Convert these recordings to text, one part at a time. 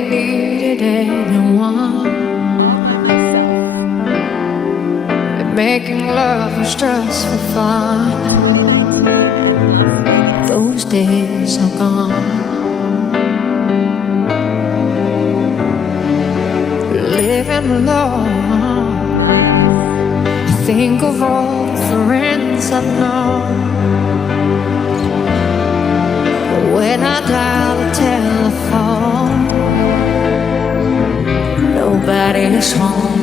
really needed anyone. And making love was just for fun. Those days are gone. Living alone, I think of all the friends I've known. When I dial the telephone, nobody's home.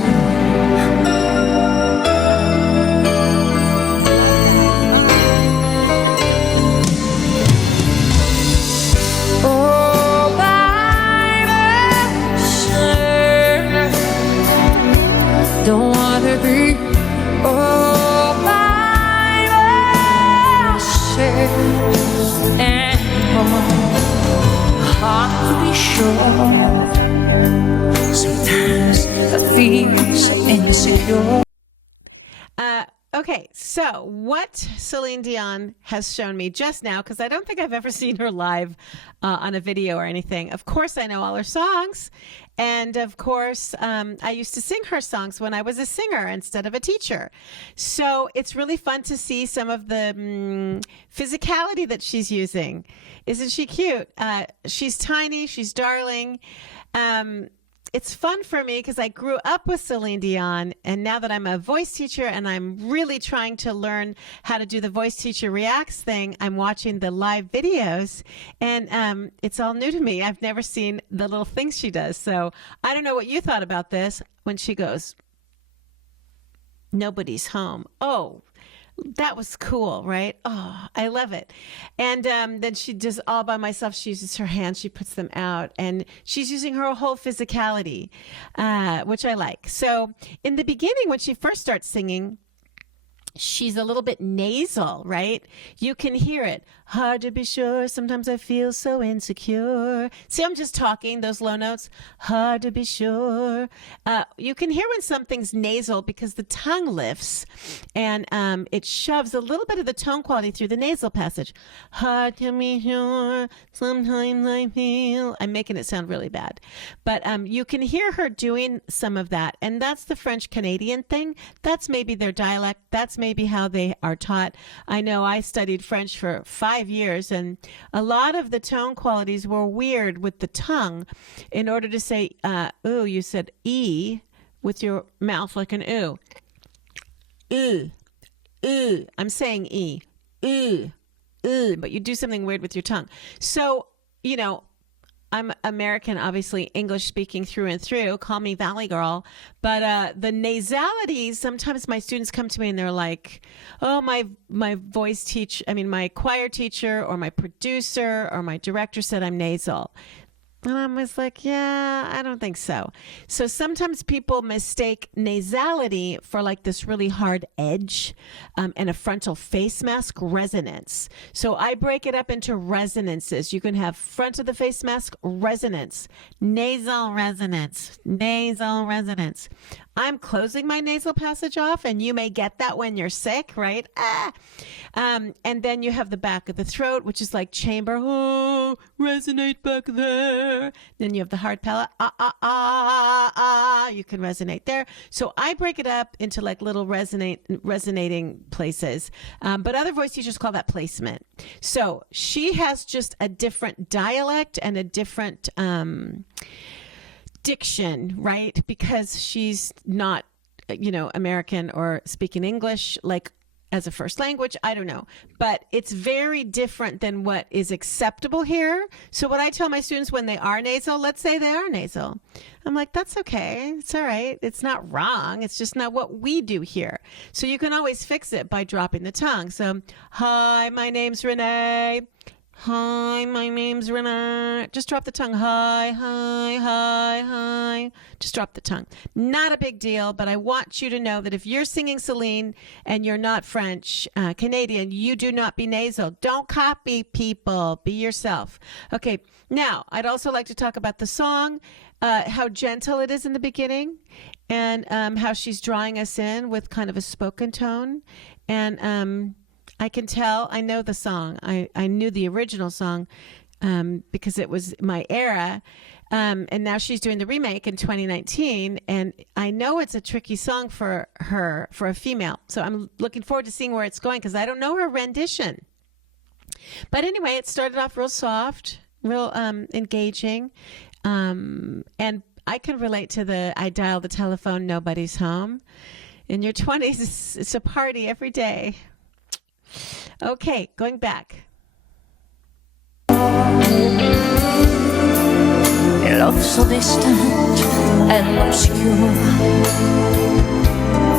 Don't wanna be all by myself anymore. Hard to be sure. Sometimes I feel so insecure. Okay, so what Celine Dion has shown me just now, because I don't think I've ever seen her live on a video or anything. Of course, I know all her songs. And of course, I used to sing her songs when I was a singer instead of a teacher. So it's really fun to see some of the physicality that she's using. Isn't she cute? She's tiny. She's darling. It's fun for me because I grew up with Celine Dion, and now that I'm a voice teacher and I'm really trying to learn how to do the voice teacher reacts thing, I'm watching the live videos, and it's all new to me. I've never seen the little things she does. So I don't know what you thought about this when she goes, "Nobody's home." Oh, that was cool, right? Oh, I love it. And then she does all by myself. She uses her hands. She puts them out. And she's using her whole physicality, which I like. So in the beginning, when she first starts singing, she's a little bit nasal, right? You can hear it. Hard to be sure. Sometimes I feel so insecure. See, I'm just talking those low notes. Hard to be sure. You can hear when something's nasal because the tongue lifts and it shoves a little bit of the tone quality through the nasal passage. Hard to be sure. Sometimes I feel. I'm making it sound really bad. But you can hear her doing some of that. And that's the French Canadian thing. That's maybe their dialect. That's maybe how they are taught. I know I studied French for 5 years, and a lot of the tone qualities were weird with the tongue. In order to say ooh, you said E with your mouth like an ooh. Ooh, ooh. I'm saying E. Ooh, ooh, but you do something weird with your tongue. So, you know, I'm American, obviously English speaking through and through. Call me Valley Girl. But the nasalities, sometimes my students come to me and they're like, oh, my choir teacher or my producer or my director said I'm nasal. And I was like, yeah, I don't think so. So sometimes people mistake nasality for like this really hard edge and a frontal face mask resonance. So I break it up into resonances. You can have front of the face mask resonance, nasal resonance, nasal resonance. I'm closing my nasal passage off, and you may get that when you're sick, right? And then you have the back of the throat, which is like chamber, oh, resonate back there. Then you have the hard palate, you can resonate there. So I break it up into like little resonating places. But other voice teachers call that placement. So she has just a different dialect and a different diction, right? Because she's not, American or speaking English like as a first language. I don't know, but it's very different than what is acceptable here. So what I tell my students when they are nasal, let's say they are nasal, I'm like, that's okay. It's all right. It's not wrong. It's just not what we do here. So you can always fix it by dropping the tongue. So, hi, my name's Renee. Hi, my name's Renee. Just drop the tongue. Hi, hi, hi, hi. Just drop the tongue. Not a big deal, but I want you to know that if you're singing Celine and you're not French, Canadian, you do not be nasal. Don't copy people. Be yourself. Okay, now I'd also like to talk about the song, how gentle it is in the beginning, and how she's drawing us in with kind of a spoken tone. And I can tell, I know the song. I knew the original song because it was my era. And now she's doing the remake in 2019. And I know it's a tricky song for her, for a female. So I'm looking forward to seeing where it's going because I don't know her rendition. But anyway, it started off real soft, real engaging. And I can relate to the I dial the telephone, nobody's home. In your 20s, it's a party every day. Okay, going back. Love so distant and obscure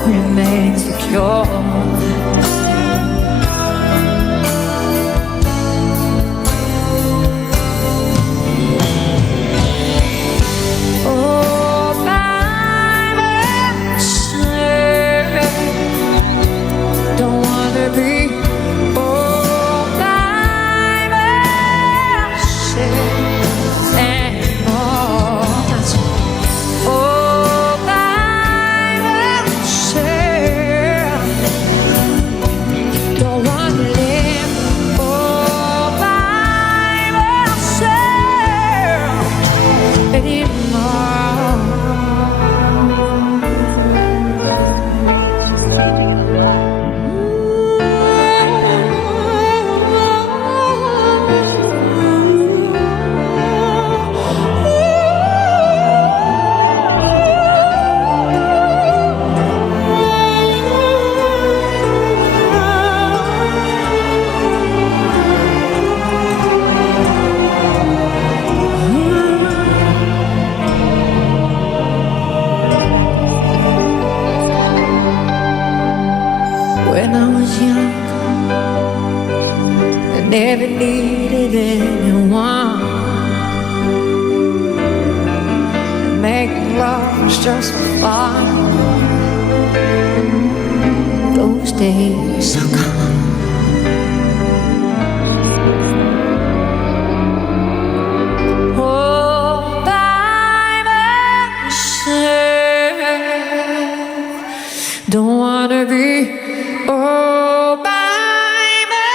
remains secure. Oh, by myself, don't wanna be all by myself. When I was young, I never needed anyone. And making love was just for fun. Those days are gone. All by myself, don't wanna be all by myself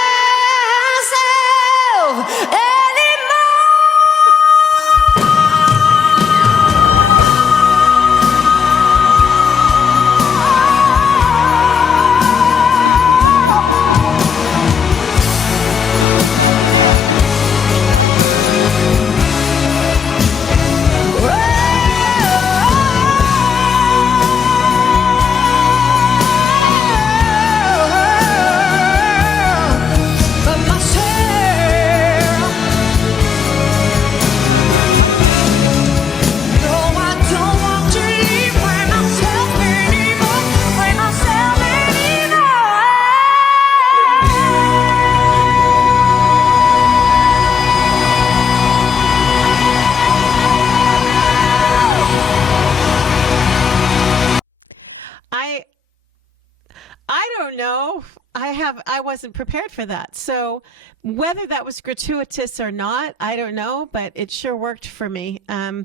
I don't know. I wasn't prepared for that. So whether that was gratuitous or not, I don't know, but it sure worked for me. I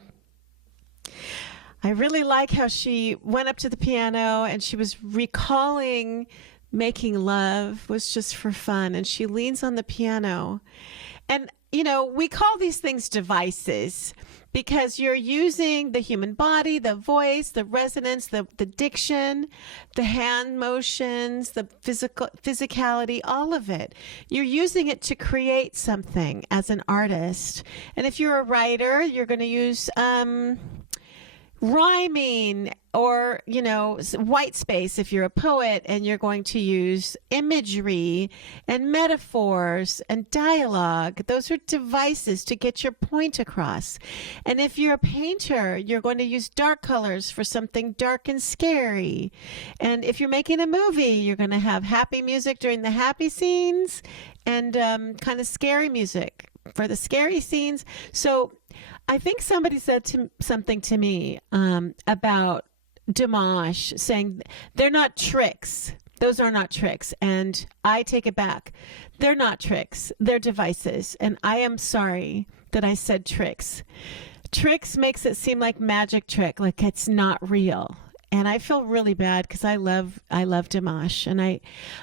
really like how she went up to the piano and she was recalling making love was just for fun. And she leans on the piano. And, you know, we call these things devices because you're using the human body, the voice, the resonance, the diction, the hand motions, the physicality, all of it. You're using it to create something as an artist. And if you're a writer, you're going to use rhyming or, you know, white space if you're a poet, and you're going to use imagery and metaphors and dialogue. Those are devices to get your point across. And if you're a painter, you're going to use dark colors for something dark and scary. And if you're making a movie, you're going to have happy music during the happy scenes and kind of scary music for the scary scenes. So I think somebody said something to me about Dimash, saying they're not tricks. Those are not tricks. And I take it back. They're not tricks. They're devices. And I am sorry that I said tricks. Tricks makes it seem like magic trick, like it's not real. And I feel really bad because I love Dimash, and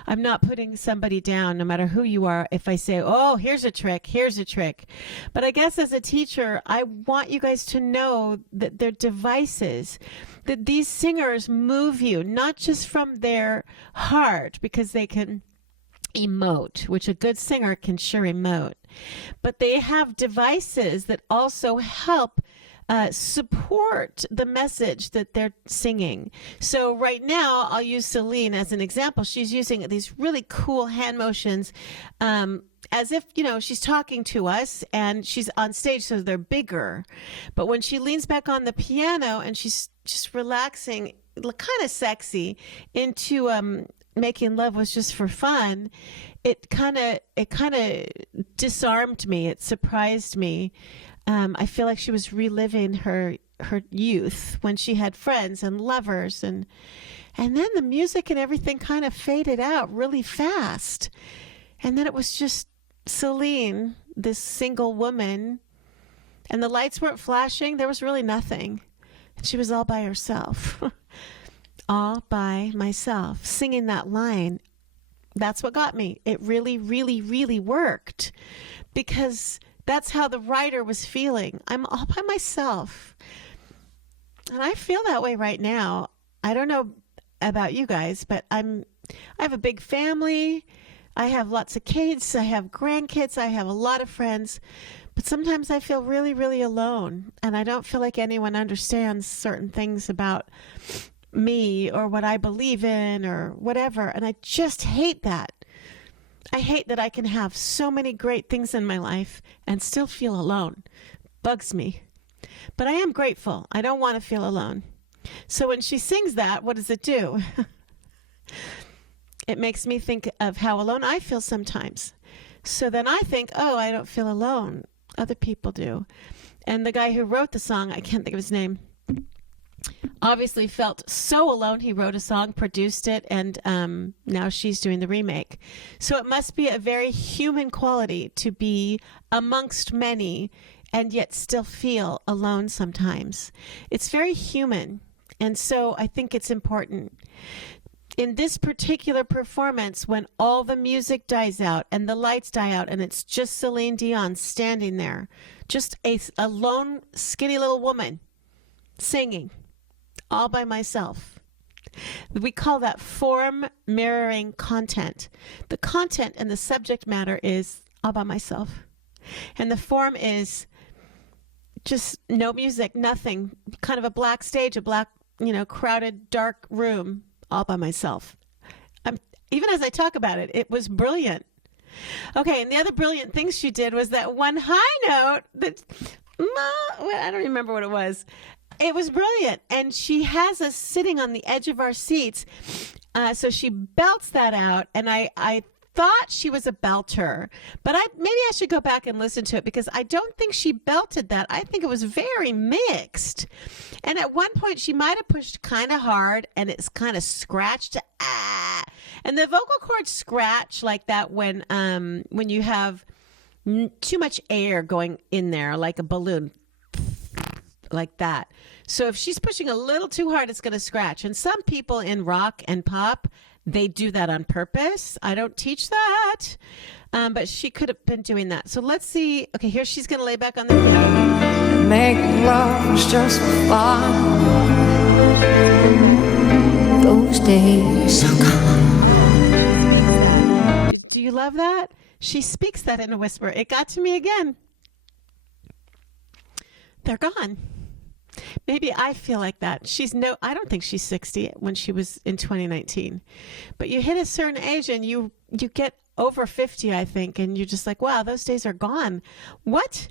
I'm not putting somebody down no matter who you are if I say, "Oh, here's a trick, here's a trick." But I guess as a teacher, I want you guys to know that they're devices, that these singers move you not just from their heart because they can emote, which a good singer can sure emote, but they have devices that also help support the message that they're singing. So right now, I'll use Celine as an example. She's using these really cool hand motions, as if, she's talking to us, and she's on stage, so they're bigger. But when she leans back on the piano and she's just relaxing, kind of sexy, into making love was just for fun, it kind of disarmed me. It surprised me. I feel like she was reliving her youth when she had friends and lovers, and then the music and everything kind of faded out really fast. And then it was just Celine, this single woman, and the lights weren't flashing. There was really nothing. And she was all by herself. All by myself, singing that line. That's what got me. It really, really, really worked, because that's how the writer was feeling. I'm all by myself. And I feel that way right now. I don't know about you guys, but I have a big family. I have lots of kids. I have grandkids. I have a lot of friends. But sometimes I feel really, really alone. And I don't feel like anyone understands certain things about me or what I believe in or whatever. And I just hate that. I hate that I can have so many great things in my life and still feel alone. Bugs me. But I am grateful. I don't want to feel alone. So when she sings that, what does it do? It makes me think of how alone I feel sometimes. So then I think, oh, I don't feel alone. Other people do. And the guy who wrote the song, I can't think of his name, obviously felt so alone. He wrote a song, produced it, and now she's doing the remake. So it must be a very human quality to be amongst many and yet still feel alone sometimes. It's very human. And so I think it's important. In this particular performance, when all the music dies out and the lights die out and it's just Celine Dion standing there, just a lone, skinny little woman singing all by myself. We call that form mirroring content. The content and the subject matter is all by myself. And the form is just no music, nothing, kind of a black stage, a black, crowded, dark room, all by myself. Even as I talk about it, it was brilliant. Okay, and the other brilliant thing she did was that one high note that, I don't remember what it was. It was brilliant. And she has us sitting on the edge of our seats. So she belts that out. And I thought she was a belter. But maybe I should go back and listen to it, because I don't think she belted that. I think it was very mixed. And at one point she might have pushed kind of hard and it's kind of scratched. And the vocal cords scratch like that when you have too much air going in there, like a balloon. Like that. So if she's pushing a little too hard, it's going to scratch. And some people in rock and pop, they do that on purpose. I don't teach that. But she could have been doing that. So let's see. Okay, here she's going to lay back on the piano. Making love was just for fun. Those days are gone. Do you love that? She speaks that in a whisper. It got to me again. They're gone. Maybe I feel like that. I don't think she's 60 when she was in 2019. But you hit a certain age and you get over 50, I think, and you're just like, wow, those days are gone. What?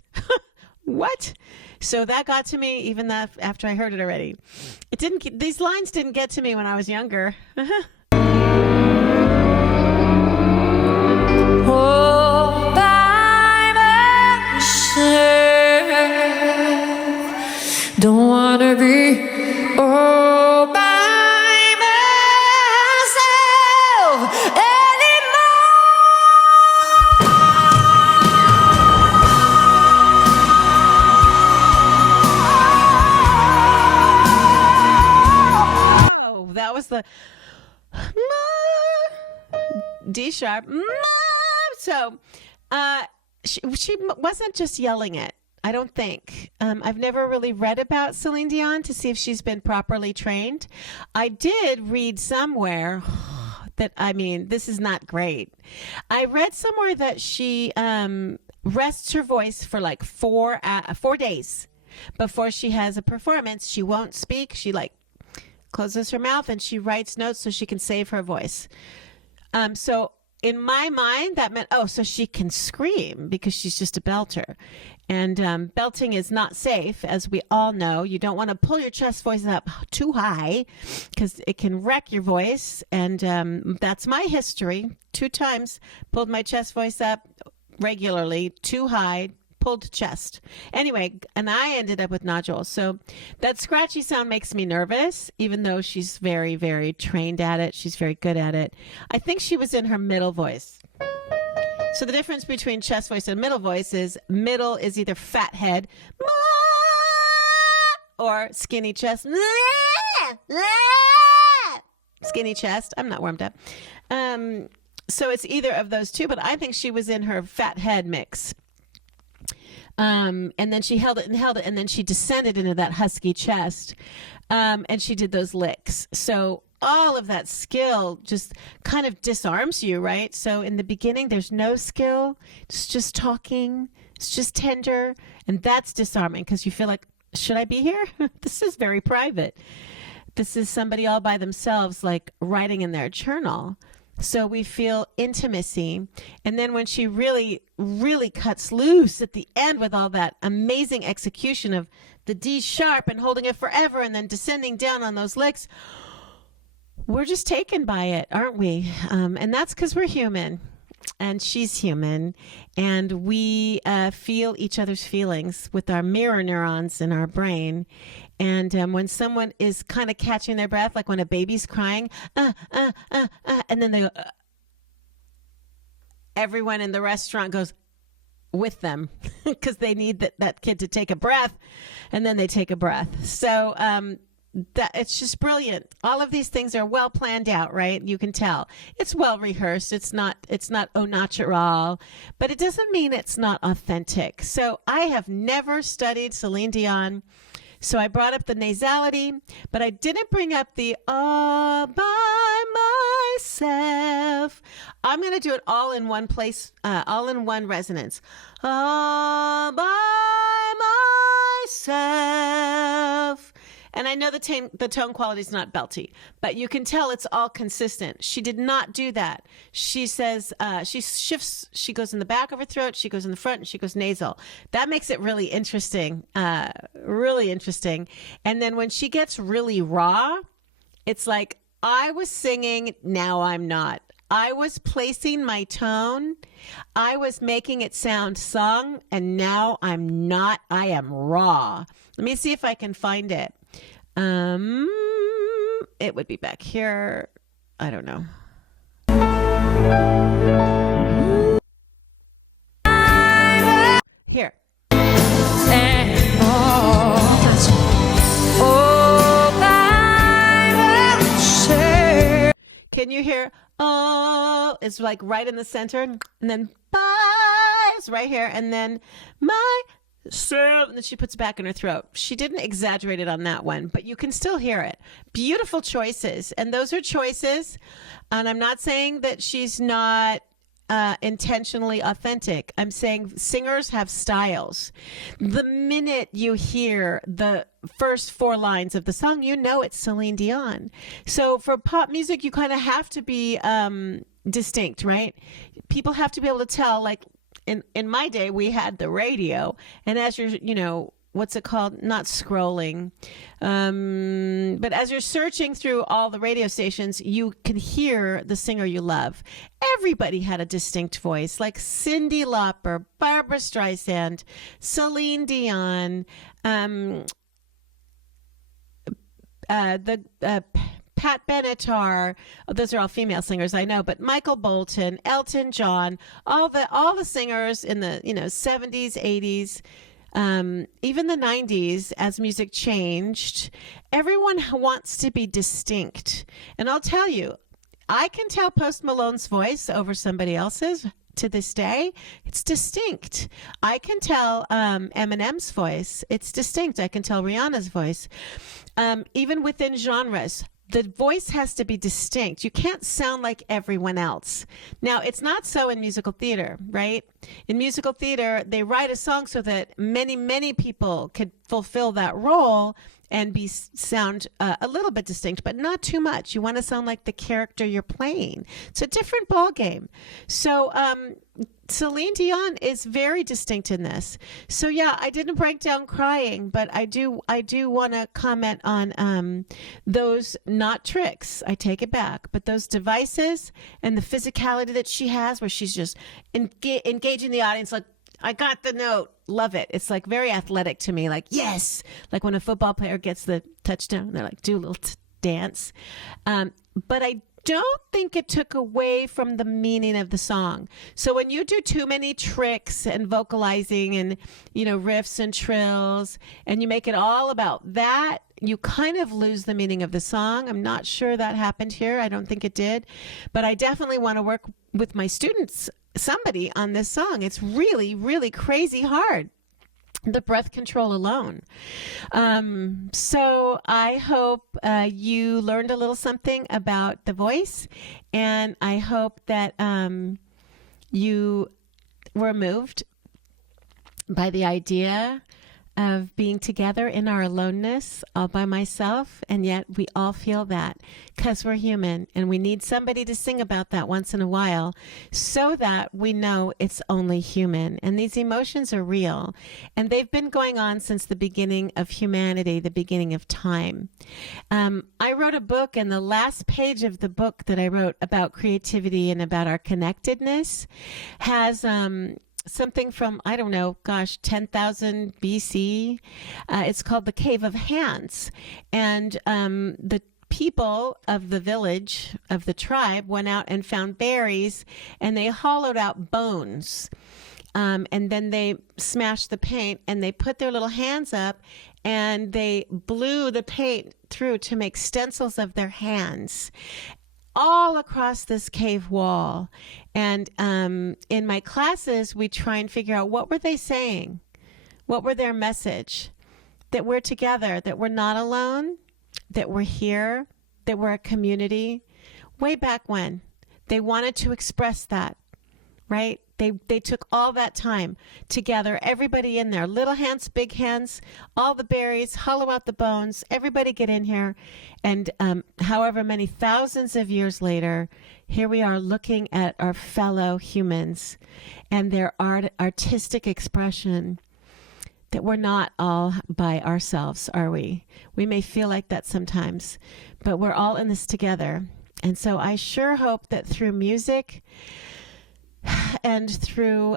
What? So that got to me even after I heard it already. These lines didn't get to me when I was younger. All by myself. Don't wanna be all by myself anymore. the D sharp. So she wasn't just yelling it. I don't think. I've never really read about Celine Dion to see if she's been properly trained. I did read somewhere that, I mean, this is not great. I read somewhere that she rests her voice for like 4 days before she has a performance. She won't speak. She like closes her mouth and she writes notes so she can save her voice. So in my mind, that meant, so she can scream because she's just a belter. And belting is not safe, as we all know. You don't want to pull your chest voice up too high because it can wreck your voice. And that's my history. 2 times pulled my chest voice up regularly, too high, pulled chest. Anyway, and I ended up with nodules. So that scratchy sound makes me nervous, even though she's very, very trained at it. She's very good at it. I think she was in her middle voice. So the difference between chest voice and middle voice is middle is either fat head or skinny chest. Skinny chest. I'm not warmed up. So it's either of those two, but I think she was in her fat head mix. And then she held it, and then she descended into that husky chest. And she did those licks. So all of that skill just kind of disarms you, right? So in the beginning, there's no skill. It's just talking. It's just tender. And that's disarming because you feel like, should I be here? This is very private. This is somebody all by themselves, like writing in their journal. So we feel intimacy. And then when she really, really cuts loose at the end with all that amazing execution of the D sharp and holding it forever and then descending down on those licks, we're just taken by it, aren't we? And that's because we're human and she's human, and we feel each other's feelings with our mirror neurons in our brain. And when someone is kind of catching their breath, like when a baby's crying, and then they, everyone in the restaurant goes with them because they need that kid to take a breath, and then they take a breath. So that it's just brilliant. All of these things are well planned out, right? You can tell it's well rehearsed. It's not au natural, but it doesn't mean it's not authentic. So I have never studied Celine Dion. So I brought up the nasality, but I didn't bring up the all by myself. I'm going to do it all in one place, all in one resonance. All by myself. And I know the tone quality is not belty, but you can tell it's all consistent. She did not do that. She says, she shifts, she goes in the back of her throat, she goes in the front, and she goes nasal. That makes it really interesting, really interesting. And then when she gets really raw, it's like, I was singing, now I'm not. I was placing my tone. I was making it sound sung, and now I'm not. I am raw. Let me see if I can find it. It would be back here. I don't know. Here. Can you hear? Oh, it's like right in the center, and then bye is right here, and then my self, and then she puts it back in her throat. She didn't exaggerate it on that one, but you can still hear it. Beautiful choices, and those are choices. And I'm not saying that she's not intentionally authentic. I'm saying singers have styles. The minute you hear the first 4 lines of the song, you know it's Celine Dion. So for pop music, you kind of have to be distinct, right? People have to be able to tell, like, in my day, we had the radio, and as you're, what's it called? Not scrolling. But as you're searching through all the radio stations, you can hear the singer you love. Everybody had a distinct voice, like Cyndi Lauper, Barbra Streisand, Celine Dion, Pat Benatar. Those are all female singers, I know, but Michael Bolton, Elton John, all the singers in the 70s, 80s. Even the 90s, as music changed, everyone wants to be distinct. And I'll tell you, I can tell Post Malone's voice over somebody else's to this day. It's distinct. I can tell Eminem's voice. It's distinct. I can tell Rihanna's voice. Even within genres, the voice has to be distinct. You can't sound like everyone else. Now, it's not so in musical theater, right? In musical theater, they write a song so that many, many people could fulfill that role and sound a little bit distinct, but not too much. You want to sound like the character you're playing. It's a different ball game. So Celine Dion is very distinct in this. So yeah, I didn't break down crying, but I do want to comment on those, not tricks. I take it back, but those devices and the physicality that she has, where she's just engaging the audience like, I got the note. Love it. It's like very athletic to me. Like, yes. Like when a football player gets the touchdown, they're like, do a little dance. But I don't think it took away from the meaning of the song. So when you do too many tricks and vocalizing and, riffs and trills, and you make it all about that, you kind of lose the meaning of the song. I'm not sure that happened here. I don't think it did. But I definitely want to work with my students, somebody on this song. It's really, really crazy hard. The breath control alone. So I hope you learned a little something about the voice, and I hope that you were moved by the idea of being together in our aloneness all by myself, and yet we all feel that because we're human, and we need somebody to sing about that once in a while so that we know it's only human. And these emotions are real, and they've been going on since the beginning of humanity, the beginning of time. I wrote a book, and the last page of the book that I wrote about creativity and about our connectedness has something from, 10,000 BC. It's called the Cave of Hands. And the people of the village, of the tribe, went out and found berries, and they hollowed out bones. And then they smashed the paint, and they put their little hands up, and they blew the paint through to make stencils of their hands all across this cave wall. And in my classes, we try and figure out, what were they saying? What were their message? That we're together, that we're not alone, that we're here, that we're a community. Way back when, they wanted to express that, right? They took all that time together, everybody in there, little hands, big hands, all the berries, hollow out the bones, everybody get in here. And however many thousands of years later, here we are looking at our fellow humans and their artistic expression, that we're not all by ourselves, are we? We may feel like that sometimes, but we're all in this together. And so I sure hope that through music and through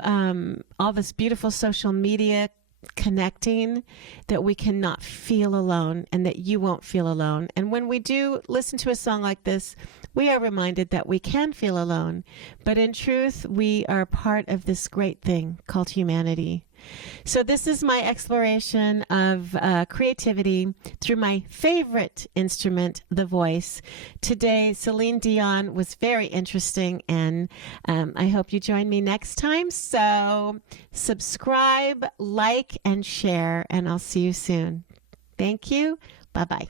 all this beautiful social media connecting, that we cannot feel alone, and that you won't feel alone. And when we do listen to a song like this, we are reminded that we can feel alone. But in truth, we are part of this great thing called humanity. So this is my exploration of creativity through my favorite instrument, the voice. Today, Celine Dion was very interesting, and I hope you join me next time. So subscribe, like, and share, and I'll see you soon. Thank you. Bye-bye.